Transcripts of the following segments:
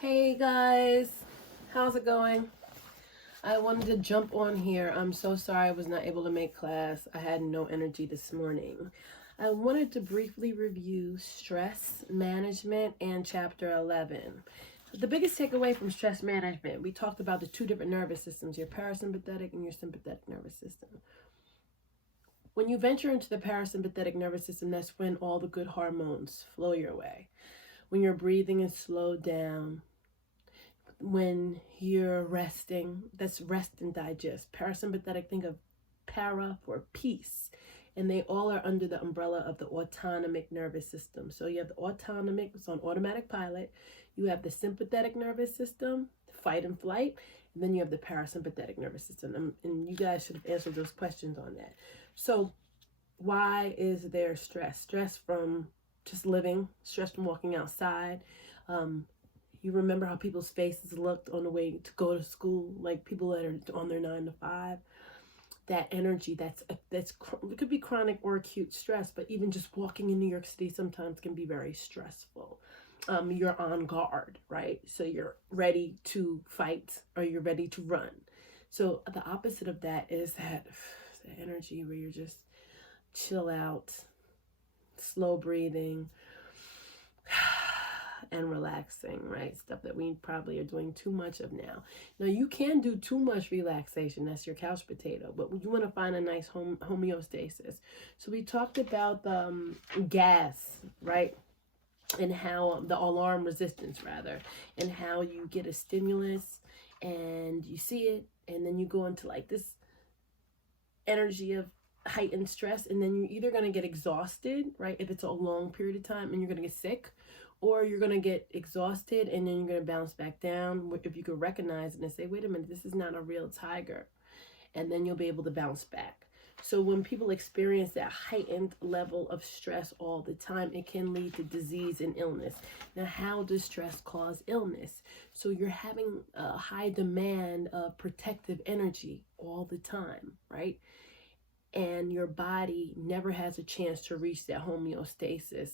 Hey guys, how's it going? I wanted to jump on here. I'm so sorry I was not able to make class. I had no energy this morning. I wanted to briefly review stress management and chapter 11. The biggest takeaway from stress management, we talked about the two different nervous systems, your parasympathetic and your sympathetic nervous system. When you venture into the parasympathetic nervous system, that's when all the good hormones flow your way. When your breathing is slowed down, when you're resting, that's rest and digest. Parasympathetic, think of para for peace. And they all are under the umbrella of the autonomic nervous system. So you have the autonomic, it's on automatic pilot. You have the sympathetic nervous system, fight and flight. And then you have the parasympathetic nervous system. And you guys should have answered those questions on that. So why is there stress? Stress from just living, stress from walking outside. You remember how people's faces looked on the way to go to school, like people that are on their 9 to 5. That energy, that's it could be chronic or acute stress, but even just walking in New York City sometimes can be very stressful. You're on guard, right? So you're ready to fight or you're ready to run. So the opposite of that is that energy where you're just chill out, slow breathing, and relaxing, right? Stuff that we probably are doing too much of now. Now, you can do too much relaxation. That's your couch potato. But you want to find a nice homeostasis. So we talked about the gas, right? And how the alarm resistance, rather, and how you get a stimulus and you see it, and then you go into like this energy of heightened stress, and then you're either going to get exhausted, right? If it's a long period of time, and you're going to get sick, or you're going to get exhausted and then you're going to bounce back down. If you could recognize it and say, wait a minute, this is not a real tiger. And then you'll be able to bounce back. So when people experience that heightened level of stress all the time, it can lead to disease and illness. Now, how does stress cause illness? So you're having a high demand of protective energy all the time, right? And your body never has a chance to reach that homeostasis.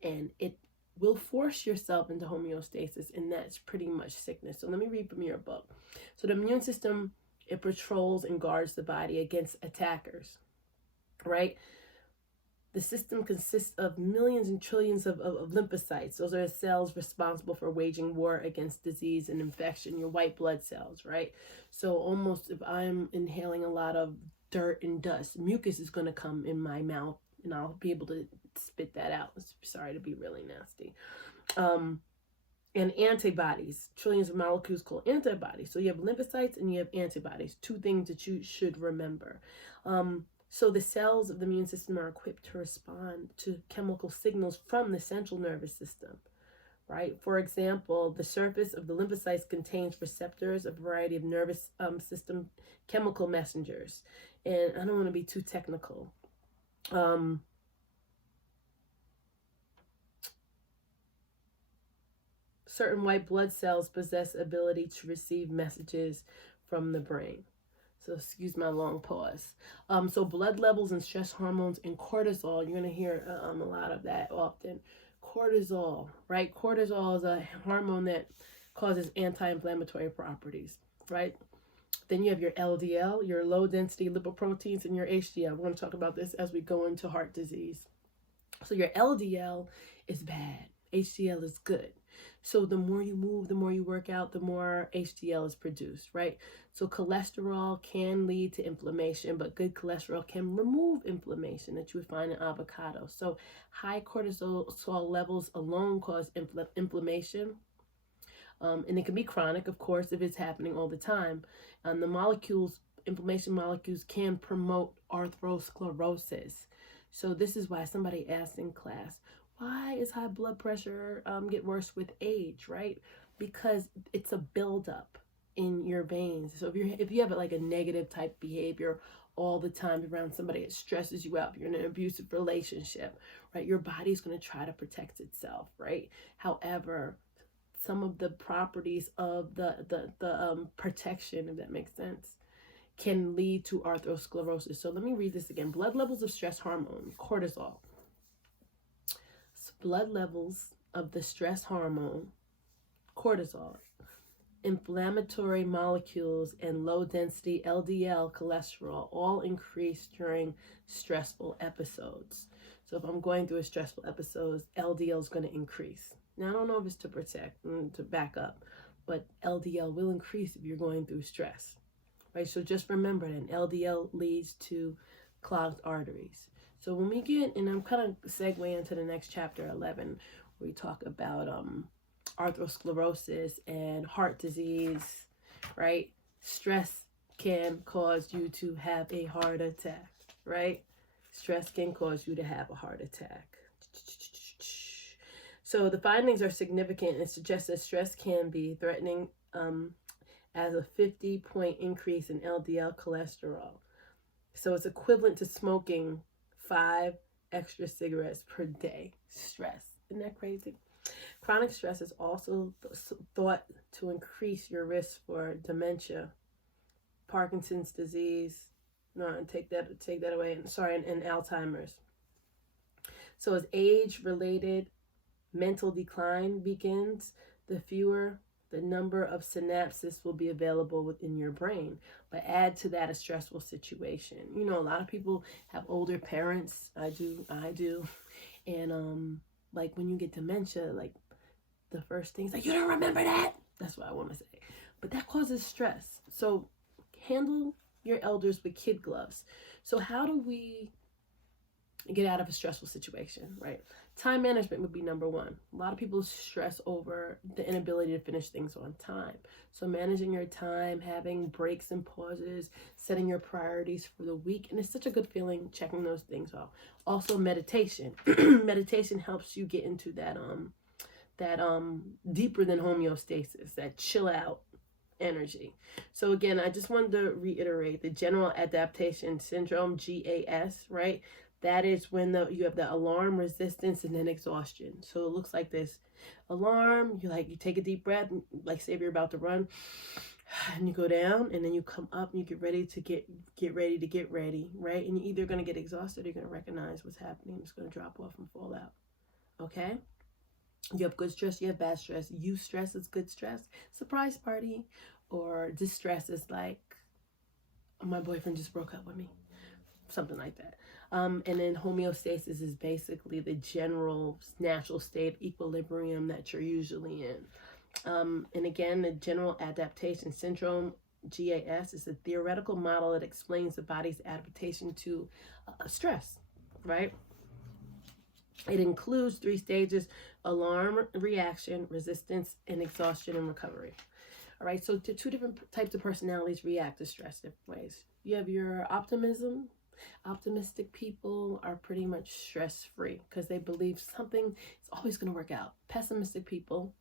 And it will force yourself into homeostasis, and that's pretty much sickness. So let me read from your book. So the immune system, it patrols and guards the body against attackers, right? The system consists of millions and trillions of lymphocytes. Those are the cells responsible for waging war against disease and infection, your white blood cells, right? So almost if I'm inhaling a lot of dirt and dust, mucus is going to come in my mouth and I'll be able to spit that out. Sorry to be really nasty. And antibodies, trillions of molecules called antibodies. So you have lymphocytes and you have antibodies, two things that you should remember. So the cells of the immune system are equipped to respond to chemical signals from the central nervous system, right? For example, the surface of the lymphocytes contains receptors, a variety of nervous system chemical messengers. And I don't want to be too technical. Certain white blood cells possess ability to receive messages from the brain. So excuse my long pause. So blood levels and stress hormones and cortisol, you're going to hear a lot of that often. Cortisol, right? Cortisol is a hormone that causes anti-inflammatory properties, right? Then you have your LDL, your low density lipoproteins, and your HDL. We're going to talk about this as we go into heart disease. So your LDL is bad. HDL is good. So the more you move, the more you work out, the more HDL is produced, right? So cholesterol can lead to inflammation, but good cholesterol can remove inflammation that you would find in avocado. So high cortisol levels alone cause inflammation. And it can be chronic, of course, if it's happening all the time. The inflammation molecules can promote atherosclerosis. So this is why somebody asked in class, why is high blood pressure get worse with age, right? Because it's a buildup in your veins. So if you have like a negative type behavior all the time around somebody that stresses you out, you're in an abusive relationship, right? Your body's going to try to protect itself, right? However, some of the properties of the protection, if that makes sense, can lead to atherosclerosis. So let me read this again. Blood levels of stress hormone, cortisol. Blood levels of the stress hormone, cortisol, inflammatory molecules, and low density LDL cholesterol all increase during stressful episodes. So if I'm going through a stressful episode, LDL is going to increase. Now, I don't know if it's to protect, to back up, but LDL will increase if you're going through stress, right? So just remember that LDL leads to clogged arteries. So when we get, and I'm kind of segue into the next chapter 11, where we talk about atherosclerosis and heart disease, right? Stress can cause you to have a heart attack, right? Stress can cause you to have a heart attack. So the findings are significant and suggest that stress can be threatening as a 50-point increase in LDL cholesterol. So it's equivalent to smoking 5 extra cigarettes per day. Stress. Isn't that crazy? Chronic stress is also thought to increase your risk for dementia, Parkinson's disease, take that away, and Alzheimer's. So as age-related mental decline begins, the number of synapses will be available within your brain. But add to that a stressful situation. You know, a lot of people have older parents. I do. And like when you get dementia, like the first thing's like, you don't remember that? That's what I want to say. But that causes stress. So handle your elders with kid gloves. So how do we get out of a stressful situation, right? Time management would be number one. A lot of people stress over the inability to finish things on time. So managing your time, having breaks and pauses, setting your priorities for the week. And it's such a good feeling checking those things off. Also meditation. Meditation helps you get into that deeper than homeostasis, that chill out energy. So again, I just wanted to reiterate the general adaptation syndrome, GAS, right? That is when you have the alarm, resistance, and then exhaustion. So it looks like this. Alarm, you take a deep breath, like say if you're about to run, and you go down, and then you come up, and you get ready to get ready, right? And you're either going to get exhausted, or you're going to recognize what's happening. It's going to drop off and fall out, okay? You have good stress, you have bad stress. Eustress is good stress. Surprise party. Or distress is like, my boyfriend just broke up with me. Something like that. And then homeostasis is basically the general natural state of equilibrium that you're usually in. And again, the general adaptation syndrome, GAS, is a theoretical model that explains the body's adaptation to stress, right? It includes 3 stages: alarm, reaction, resistance, and exhaustion and recovery. All right, so 2 different types of personalities react to stress different ways. You have your optimism. Optimistic people are pretty much stress-free because they believe something is always going to work out. Pessimistic people,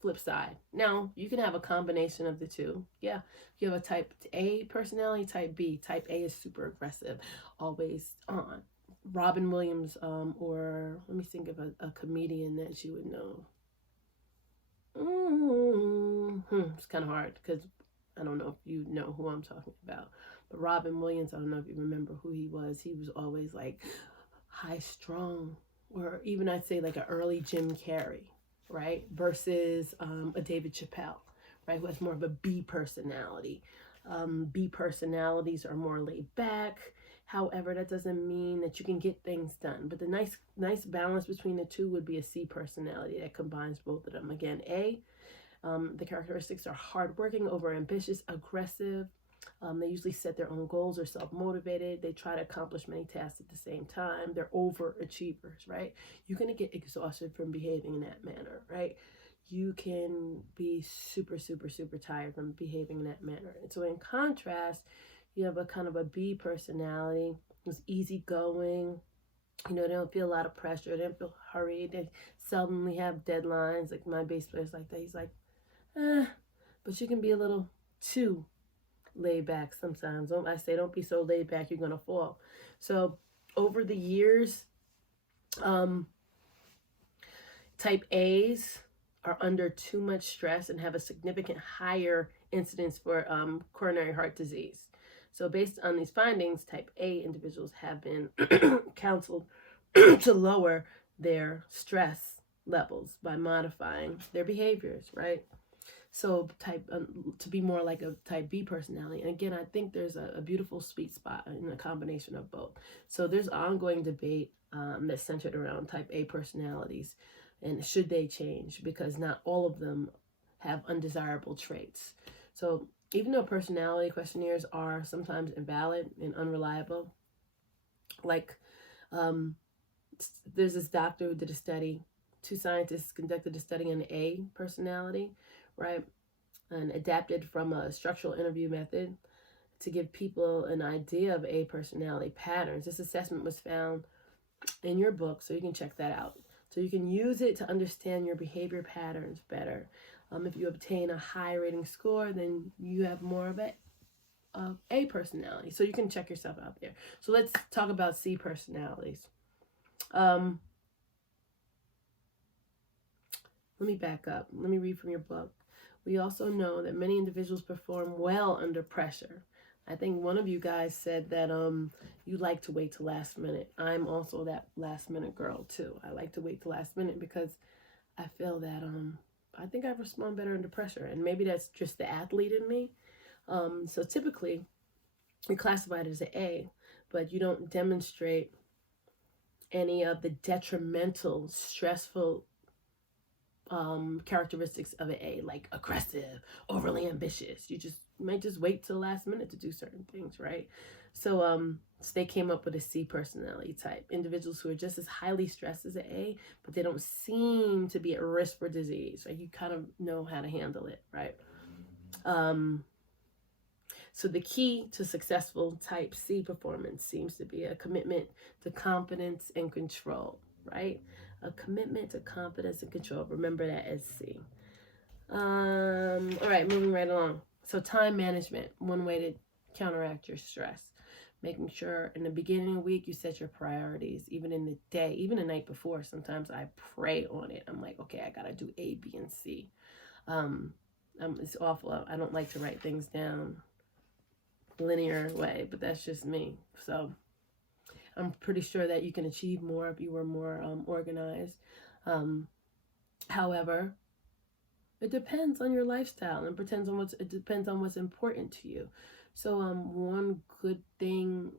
flip side. Now, you can have a combination of the two. Yeah, you have a type A personality, type B. Type A is super aggressive, always on. Robin Williams, or let me think of a comedian that you would know. It's kind of hard because I don't know if you know who I'm talking about. But Robin Williams, I don't know if you remember who he was. He was always like high strung, or even I'd say like an early Jim Carrey, right? Versus a David Chappelle, right? Who has more of a B personality. B personalities are more laid back. However, that doesn't mean that you can get things done. But the nice balance between the two would be a C personality that combines both of them. Again, A, the characteristics are hardworking, overambitious, aggressive. They usually set their own goals, are self-motivated. They try to accomplish many tasks at the same time. They're overachievers, right? You're going to get exhausted from behaving in that manner, right? You can be super, super, super tired from behaving in that manner. And so in contrast, you have a kind of a B personality who's easygoing. You know, they don't feel a lot of pressure. They don't feel hurried. They seldomly have deadlines. Like my bass player's like that. He's like, but you can be a little too laid back sometimes. I say don't be so laid back, you're going to fall. So over the years, type A's are under too much stress and have a significant higher incidence for coronary heart disease. So based on these findings, type A individuals have been counseled to lower their stress levels by modifying their behaviors, right? So to be more like a type B personality. And again, I think there's a beautiful sweet spot in a combination of both. So there's ongoing debate that's centered around type A personalities and should they change, because not all of them have undesirable traits. So even though personality questionnaires are sometimes invalid and unreliable, like there's this doctor who did a study, two scientists conducted a study on A personality, right? And adapted from a structural interview method to give people an idea of A personality patterns. This assessment was found in your book, so you can check that out. So you can use it to understand your behavior patterns better. If you obtain a high rating score, then you have more of a personality. So you can check yourself out there. So let's talk about C personalities. Let me back up. Let me read from your book. We also know that many individuals perform well under pressure. I think one of you guys said that you like to wait till last minute. I'm also that last minute girl too. I like to wait till last minute because I feel that I think I respond better under pressure, and maybe that's just the athlete in me. So typically, you're classified as an A, but you don't demonstrate any of the detrimental, stressful characteristics of an A, like aggressive, overly ambitious. You might just wait till the last minute to do certain things, right? So they came up with a C personality type. Individuals who are just as highly stressed as an A, but they don't seem to be at risk for disease. Like you kind of know how to handle it, right? So the key to successful type C performance seems to be a commitment to confidence and control, right? A commitment to confidence and control. Remember that as C. All right, moving right along. So time management, one way to counteract your stress. Making sure in the beginning of the week you set your priorities, even in the day, even the night before. Sometimes I pray on it. I'm like, okay, I gotta do A, B, and C. It's awful. I don't like to write things down linear way, but that's just me. So I'm pretty sure that you can achieve more if you were more organized. However, it depends on your lifestyle and it depends on what's important to you. So one good thing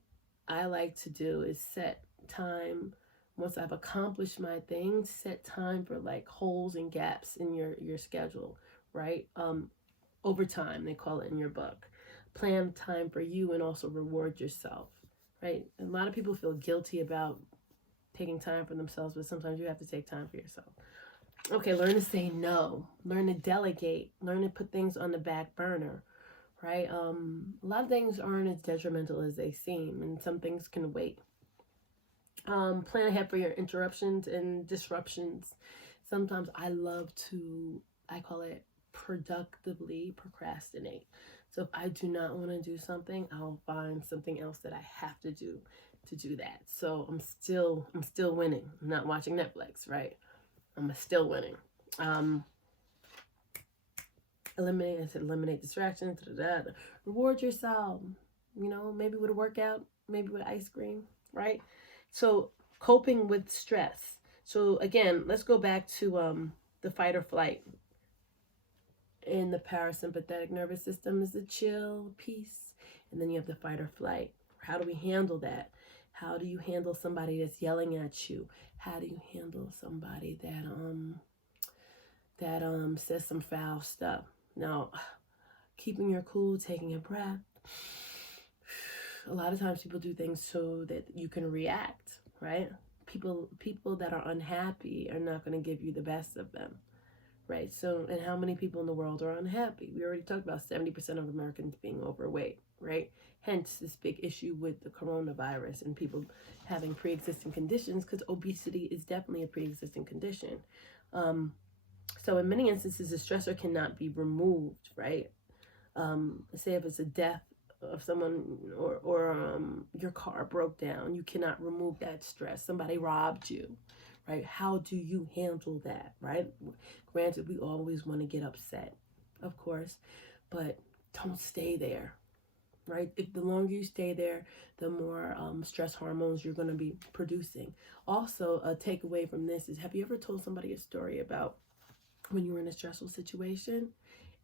I like to do is set time. Once I've accomplished my things, set time for like holes and gaps in your schedule, right? Overtime, they call it in your book. Plan time for you and also reward yourself, right? A lot of people feel guilty about taking time for themselves, but sometimes you have to take time for yourself. Okay, learn to say no, learn to delegate, learn to put things on the back burner, right? A lot of things aren't as detrimental as they seem, and some things can wait. Plan ahead for your interruptions and disruptions. Sometimes I call it productively procrastinate. So if I do not want to do something, I'll find something else that I have to do that. So I'm still winning. I'm not watching Netflix, right? I'm still winning. Eliminate distractions. Reward yourself. Maybe with a workout, maybe with ice cream, right? So coping with stress. So again, let's go back to the fight or flight. In the parasympathetic nervous system is the chill, peace, and then you have the fight or flight. How do we handle that? How do you handle somebody that's yelling at you? How do you handle somebody that says some foul stuff? Now, keeping your cool, taking a breath. A lot of times people do things so that you can react, right? People that are unhappy are not going to give you the best of them. Right, so, and how many people in the world are unhappy? We already talked about 70% of Americans being overweight, right? Hence this big issue with the coronavirus and people having pre-existing conditions, because obesity is definitely a pre-existing condition. So in many instances, the stressor cannot be removed, right? Say if it's a death of someone or your car broke down, you cannot remove that stress. Somebody robbed you. Right? How do you handle that, right? Granted, we always want to get upset, of course, but don't stay there, right? If the longer you stay there, the more stress hormones you're going to be producing. Also, a takeaway from this is, have you ever told somebody a story about when you were in a stressful situation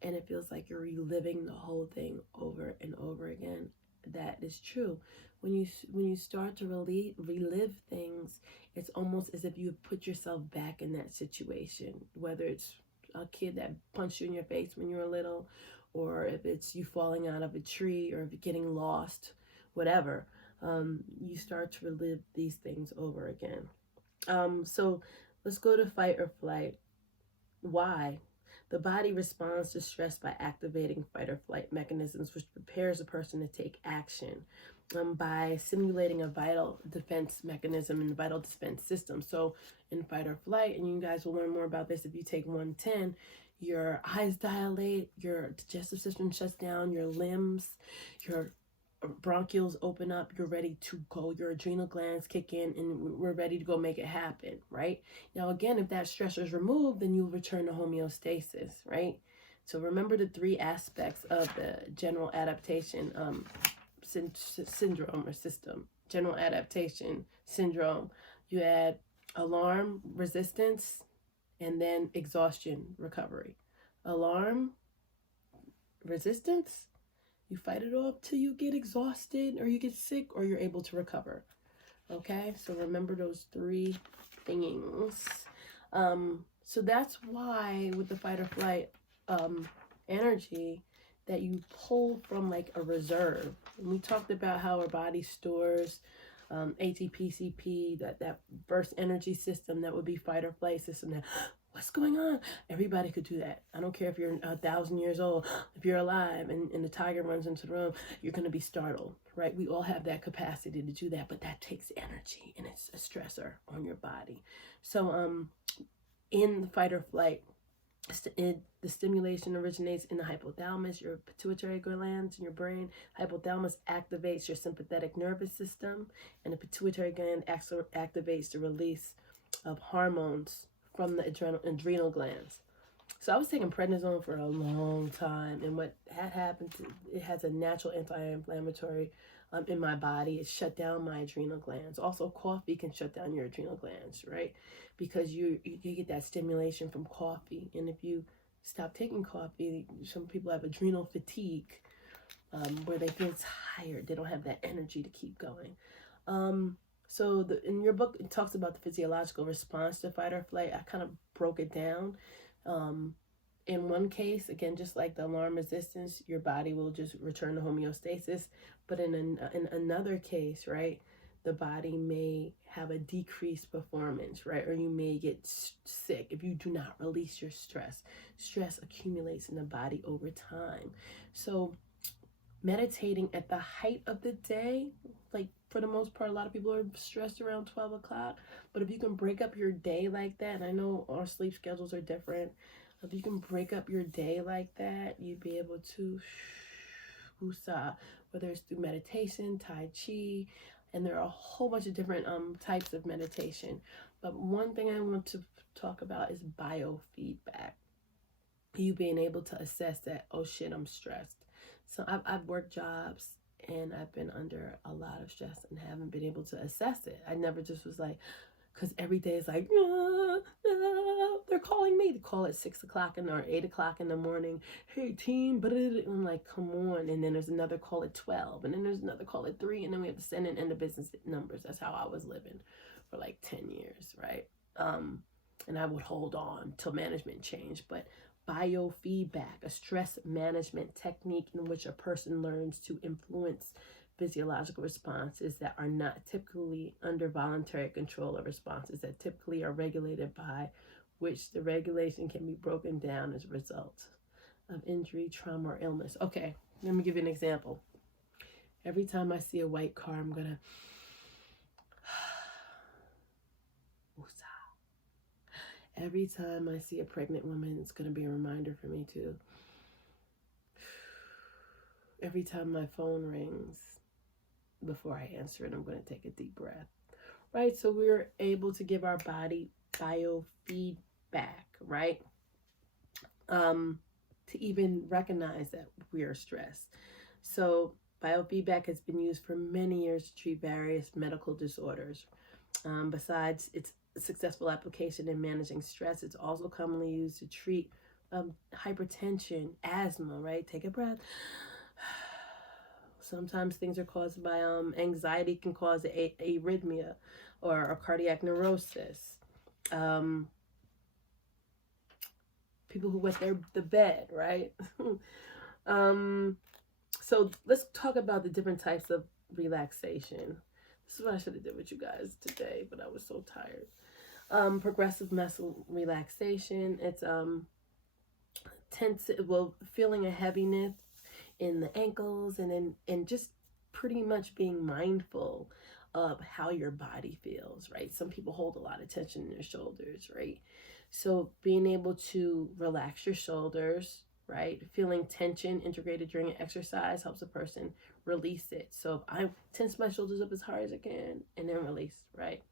and it feels like you're reliving the whole thing over and over again? That is true. When you start to relive things, it's almost as if you have put yourself back in that situation, whether it's a kid that punched you in your face when you were little, or if it's you falling out of a tree, or if you're getting lost, whatever. You start to relive these things over again. So let's go to fight or flight. Why? The body responds to stress by activating fight or flight mechanisms, which prepares a person to take action by simulating a vital defense mechanism in the vital defense system. So, in fight or flight, and you guys will learn more about this if you take 110, your eyes dilate, your digestive system shuts down, your limbs, your bronchioles open up, you're ready to go, your adrenal glands kick in, and we're ready to go make it happen, right? Now, again, if that stressor is removed, then you'll return to homeostasis, right? So remember the three aspects of the general adaptation syndrome or system. General adaptation syndrome. You add alarm, resistance, and then exhaustion, recovery. Alarm, resistance, you fight it off till you get exhausted or you get sick or you're able to recover. Okay, so remember those three things. So that's why with the fight or flight energy, that you pull from like a reserve. And we talked about how our body stores ATP, CP, that burst energy system that would be fight or flight system. That what's going on? Everybody could do that. I don't care if you're 1,000 years old. If you're alive and the tiger runs into the room, you're going to be startled, right? We all have that capacity to do that, but that takes energy and it's a stressor on your body. So in the fight or flight, the stimulation originates in the hypothalamus, your pituitary glands in your brain. Hypothalamus activates your sympathetic nervous system, and the pituitary gland activates the release of hormones from the adrenal glands. So I was taking prednisone for a long time, and what had happened, it has a natural anti-inflammatory in my body. It shut down my adrenal glands. Also, coffee can shut down your adrenal glands, right? Because you get that stimulation from coffee, and if you stop taking coffee, some people have adrenal fatigue, where they feel tired. They don't have that energy to keep going. So in your book, it talks about the physiological response to fight or flight. I kind of broke it down. In one case, again, just like the alarm resistance, your body will just return to homeostasis. But in another case, right, the body may have a decreased performance, right? Or you may get sick if you do not release your stress. Stress accumulates in the body over time. So meditating at the height of the day, like for the most part, a lot of people are stressed around 12 o'clock. But if you can break up your day like that, and I know our sleep schedules are different, if you can break up your day like that, you'd be able to whether it's through meditation, Tai Chi, and there are a whole bunch of different types of meditation. But one thing I want to talk about is biofeedback. You being able to assess that, oh shit, I'm stressed. So I've worked jobs and I've been under a lot of stress and haven't been able to assess it. I never just was like, because every day is like, they're calling me to call at 6 o'clock or 8 o'clock in the morning. Hey team, but I'm like, come on. And then there's another call at 12, and then there's another call at 3, and then we have to send in end of business numbers. That's how I was living for like 10 years, right? And I would hold on till management changed. But biofeedback, a stress management technique in which a person learns to influence physiological responses that are not typically under voluntary control, or responses that typically are regulated by which the regulation can be broken down as a result of injury, trauma, or illness. Okay, let me give you an example. Every time I see a white car, I'm gonna every time I see a pregnant woman, it's gonna be a reminder for me too. Every time my phone rings, before I answer it, I'm going to take a deep breath, right? So we're able to give our body biofeedback, right? To even recognize that we are stressed. So Biofeedback has been used for many years to treat various medical disorders. Besides its successful application in managing stress, it's also commonly used to treat hypertension, asthma, right? Take a breath. Sometimes things are caused by anxiety, can cause arrhythmia or a cardiac neurosis. People who wet the bed, right? So let's talk about the different types of relaxation. This is what I should have did with you guys today, but I was so tired. Progressive muscle relaxation. It's tense, well, feeling a heaviness in the ankles, and just pretty much being mindful of how your body feels, right? Some people hold a lot of tension in their shoulders, right? So being able to relax your shoulders, right? Feeling tension integrated during an exercise helps a person release it. So if I tense my shoulders up as hard as I can and then release, right?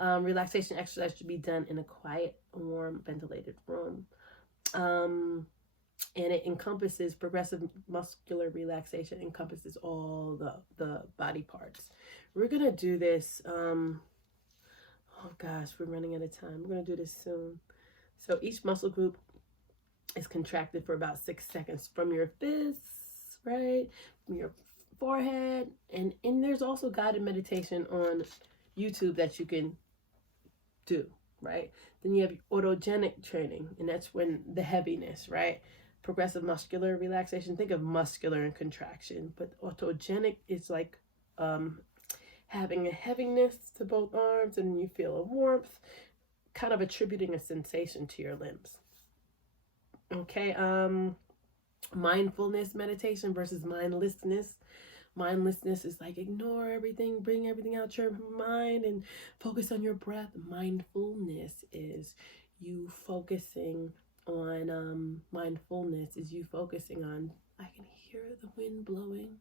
Relaxation exercise should be done in a quiet, warm, ventilated room. And it encompasses progressive muscular relaxation, encompasses all the body parts. We're going to do this. Oh gosh, we're running out of time. We're going to do this soon. So each muscle group is contracted for about 6 seconds from your fists, right? From your forehead. And there's also guided meditation on YouTube that you can do, right? Then you have autogenic training, and that's when the heaviness, right? Progressive muscular relaxation. Think of muscular and contraction, but autogenic is like having a heaviness to both arms, and you feel a warmth, kind of attributing a sensation to your limbs. Okay, mindfulness meditation versus mindlessness. Mindlessness is like ignore everything, bring everything out your mind and focus on your breath. Mindfulness is you focusing on mindfulness is you focusing on, I can hear the wind blowing,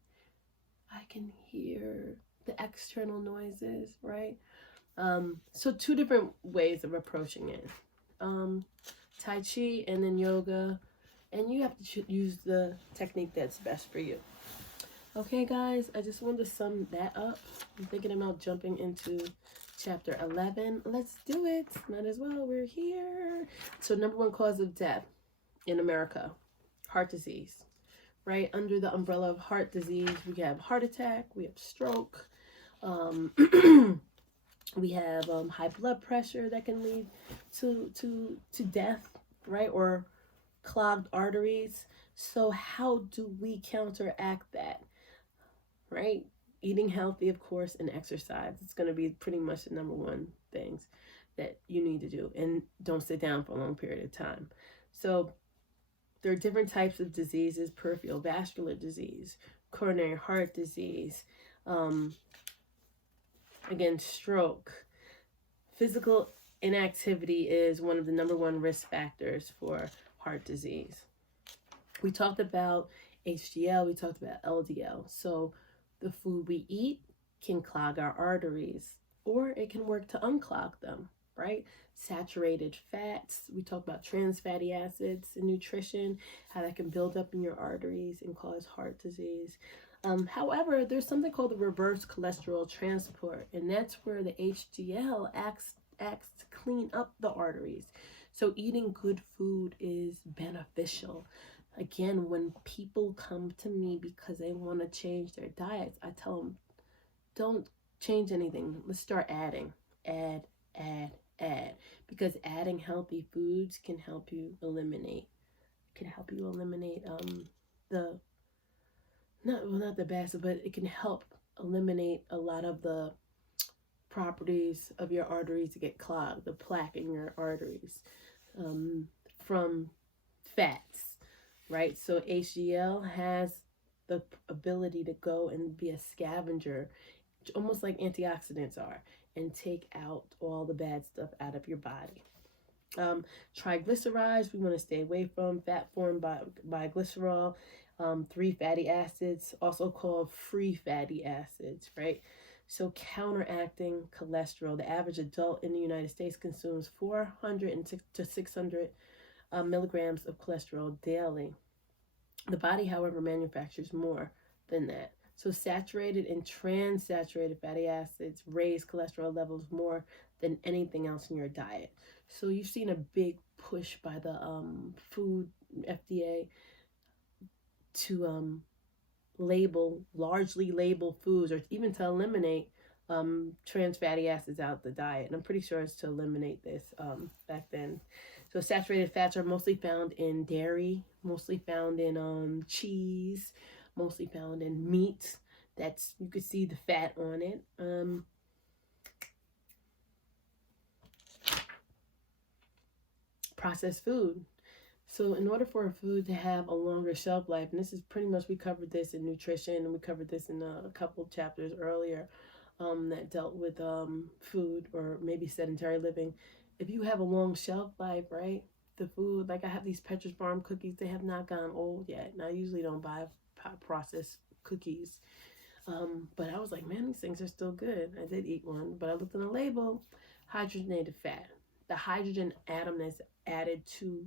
I can hear the external noises, right? So 2 different ways of approaching it. Tai Chi and then yoga, and you have to use the technique that's best for you. Okay, guys, I just wanted to sum that up. I'm thinking about jumping into chapter 11. Let's do it. Might as well. We're here. So, number 1 cause of death in America, heart disease. Right under the umbrella of heart disease, we have heart attack, we have stroke, we have high blood pressure that can lead to death, right? Or clogged arteries. So how do we counteract that? Right? Eating healthy, of course, and exercise. It's going to be pretty much the number 1 things that you need to do. And don't sit down for a long period of time. So there are different types of diseases: peripheral vascular disease, coronary heart disease, again, stroke. Physical inactivity is one of the number 1 risk factors for heart disease. We talked about HDL, we talked about LDL. So the food we eat can clog our arteries, or it can work to unclog them, right? Saturated fats, we talked about trans fatty acids in nutrition, how that can build up in your arteries and cause heart disease. However, there's something called the reverse cholesterol transport, and that's where the HDL acts to clean up the arteries. So eating good food is beneficial. Again, when people come to me because they want to change their diets, I tell them, don't change anything. Let's start adding. Add. Because adding healthy foods can help you eliminate not the bad, but it can help eliminate a lot of the properties of your arteries to get clogged, the plaque in your arteries, from fats, right? So HDL has the ability to go and be a scavenger, almost like antioxidants are, and take out all the bad stuff out of your body. Triglycerides, we want to stay away from. Fat formed by glycerol, 3 fatty acids, also called free fatty acids, right? So counteracting cholesterol. The average adult in the United States consumes 400 to 600 milligrams of cholesterol daily. The body, however, manufactures more than that. So saturated and trans-saturated fatty acids raise cholesterol levels more than anything else in your diet. So you've seen a big push by the food FDA to largely label foods, or even to eliminate trans fatty acids out the diet. And I'm pretty sure it's to eliminate this back then. So saturated fats are mostly found in dairy, mostly found in cheese, mostly found in meat. That's, you could see the fat on it. Processed food. So in order for a food to have a longer shelf life, and this is pretty much, we covered this in nutrition, and we covered this in a couple chapters earlier that dealt with food, or maybe sedentary living. If you have a long shelf life, right, the food, like I have these Petra's Farm cookies, they have not gone old yet. And I usually don't buy processed cookies. But I was like, man, these things are still good. I did eat one, but I looked on the label, hydrogenated fat. The hydrogen atom that's added to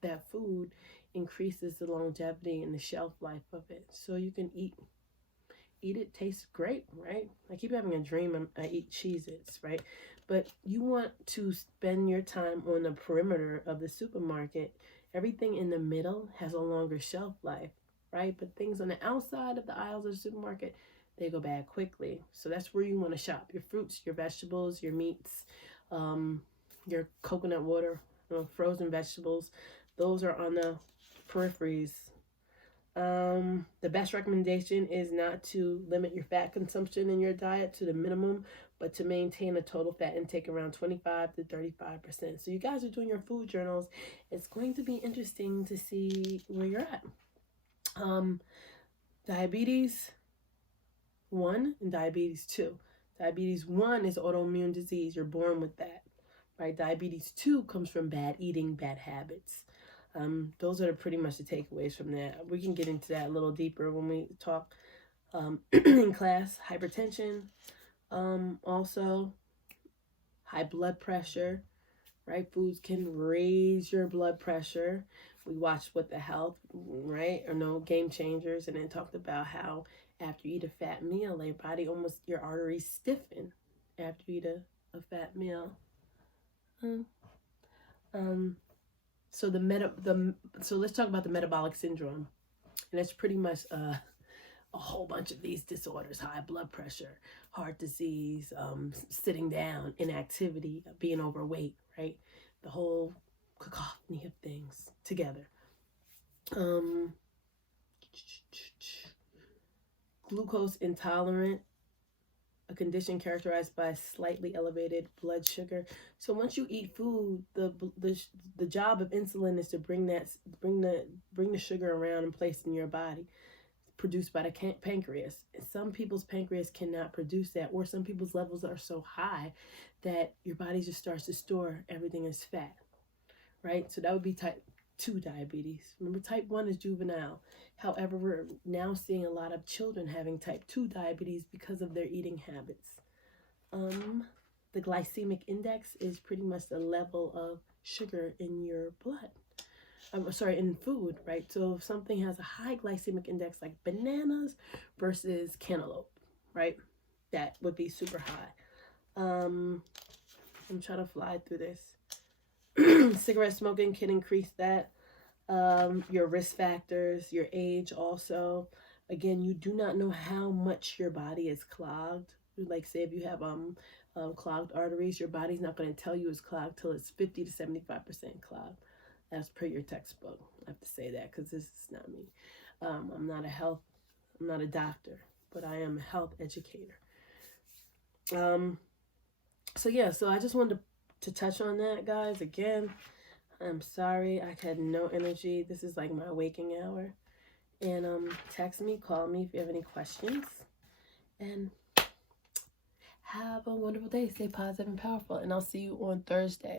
that food increases the longevity and the shelf life of it. So you can eat it, tastes great, right? I keep having a dream I eat Cheez-Its, right? But you want to spend your time on the perimeter of the supermarket. Everything in the middle has a longer shelf life, right? But things on the outside of the aisles of the supermarket, they go bad quickly. So that's where you want to shop. Your fruits, your vegetables, your meats, your coconut water, frozen vegetables. Those are on the peripheries. The best recommendation is not to limit your fat consumption in your diet to the minimum, but to maintain a total fat intake around 25 to 35%. So you guys are doing your food journals. It's going to be interesting to see where you're at. Diabetes 1 and diabetes 2. Diabetes 1 is autoimmune disease. You're born with that, right? Diabetes 2 comes from bad eating, bad habits. Those are pretty much the takeaways from that. We can get into that a little deeper when we talk in class. Hypertension, also high blood pressure, right? Foods can raise your blood pressure. We watched What the Health, right? Or no, Game Changers, and then talked about how after you eat a fat meal, your arteries stiffen after you eat a fat meal. So so let's talk about the metabolic syndrome, and that's pretty much a whole bunch of these disorders: high blood pressure, heart disease, sitting down, inactivity, being overweight, right? The whole cacophony of things together. Glucose intolerant, a condition characterized by slightly elevated blood sugar. So once you eat food, the job of insulin is to bring the sugar around and place in your body, produced by the pancreas. Some people's pancreas cannot produce that, or some people's levels are so high that your body just starts to store everything as fat, right? So that would be type 2 diabetes. Remember, type 1 is juvenile. However, we're now seeing a lot of children having type 2 diabetes because of their eating habits. The glycemic index is pretty much the level of sugar in your blood. In food, right? So if something has a high glycemic index, like bananas versus cantaloupe, right? That would be super high. I'm trying to fly through this. Cigarette smoking can increase that. Your risk factors, your age also. Again, you do not know how much your body is clogged. Like, say if you have clogged arteries, your body's not going to tell you it's clogged till it's 50 to 75% clogged. That's per your textbook. I have to say that because this is not me. I'm not a doctor, but I am a health educator. So I just wanted to touch on that, guys. Again, I'm sorry I had no energy. This is like my waking hour. And text me, call me if you have any questions. And have a wonderful day. Stay positive and powerful. And I'll see you on Thursday.